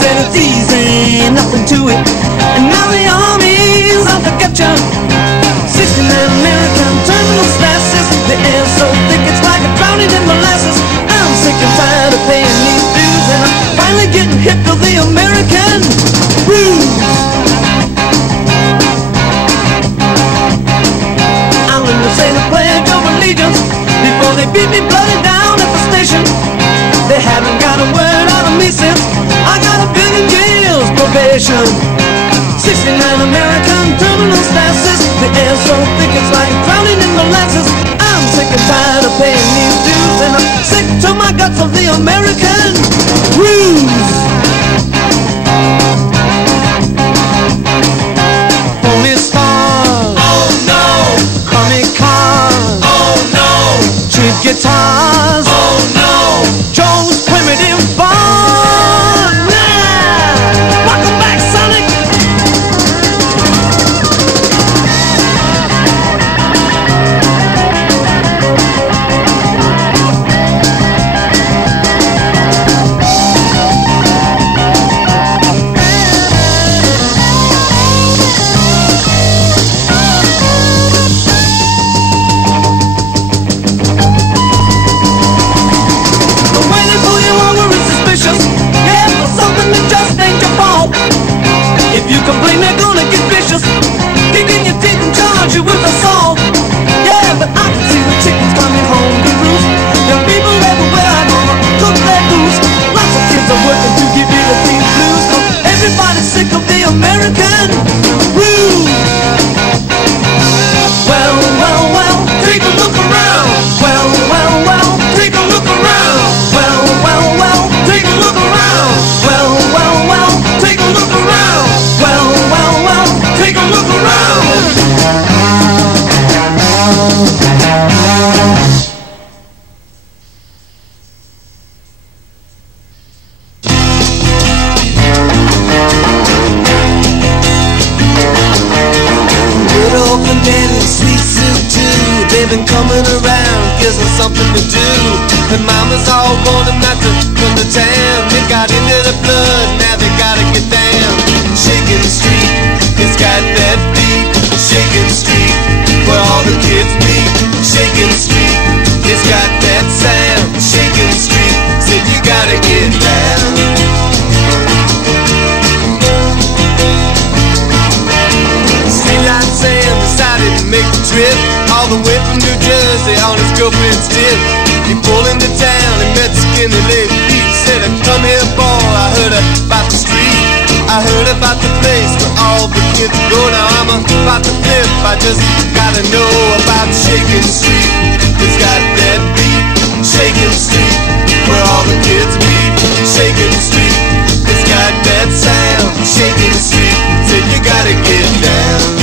said it's easy, nothing to it. And now the army's out to get ya. 69 American terminal stashes. The air's so thick it's like a drowning in molasses. I'm sick and tired of paying these dues, and I'm finally getting hip to the American blues. I'll learn to say the Pledge of Allegiance before they beat me bloody down at the station. They haven't got a word out of me since I got a bit in jail's probation. 69 American terminal stashes. The air's so thick it's like drowning in molasses. I'm sick and tired of paying these dues, and I'm sick to my guts of the American blues. Pony stars, oh no. Comic cars, oh no. Cheap guitars, oh no. Joe's primitive bar, nah. Welcome back, Sonic. If you complain, they're gonna get vicious, kicking your teeth and charge you with assault. Yeah, but I can see the chickens coming home to roost. Young people everywhere are gonna cook their goose. Lots of kids are working to get rid of these blues, 'cause everybody's sick of the American blues. Well, well, well, take a look around. Well, well, well, take a look around. Well, well, well, take a look around. Well, well, well, take a look around. Well, well, well, take a look around. Good old banana, sweet soup too. They've been coming around, gives them something to do. The mamas all want them not to come to town. They got into the blood, now they gotta get down. Shaking Street, it's got that beat. Shaking Street, where all the kids meet. Shaking Street, it's got that sound. Shaking Street, said you gotta get down. Streetlight Sam decided to make the trip all the way from New Jersey on his girlfriend's tip. He pulled into town and met the skinny lady Pete. Said, come here boy, I heard about the street. I heard about the place where all the kids go. Now I'm about to flip, I just gotta know about Shaking Street. It's got that beat. Shaking Street, where all the kids meet. Shaking Street, it's got that sound. Shaking Street, said you gotta get down.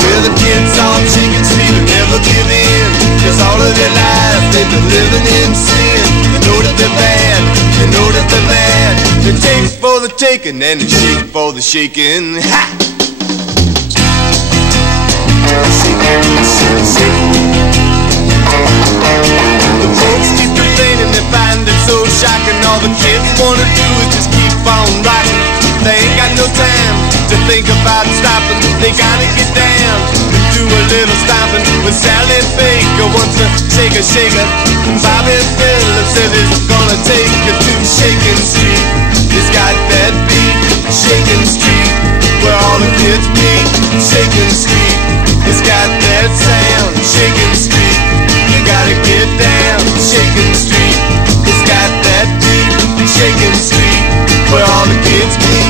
Where the kids on Shaking Street will never give in, 'cause all of their lives they've been living in sin. They know that they're bad, they know that they're bad. They take for the taking and they shake for the shaking. Ha! The folks keep complaining, they find it so shocking. All the kids wanna do is just keep on rocking. They ain't got no time to think about stopping. They gotta get down and do a little stomping. With Sally Baker wants to shake a shaker, and Bobby Phillips said he's gonna take her to Shaking Street. It's got that beat. Shaking Street, where all the kids meet. Shaking Street, it's got that sound. Shaking Street, you gotta get down. Shaking Street, it's got that beat. Shaking Street, where all the kids meet.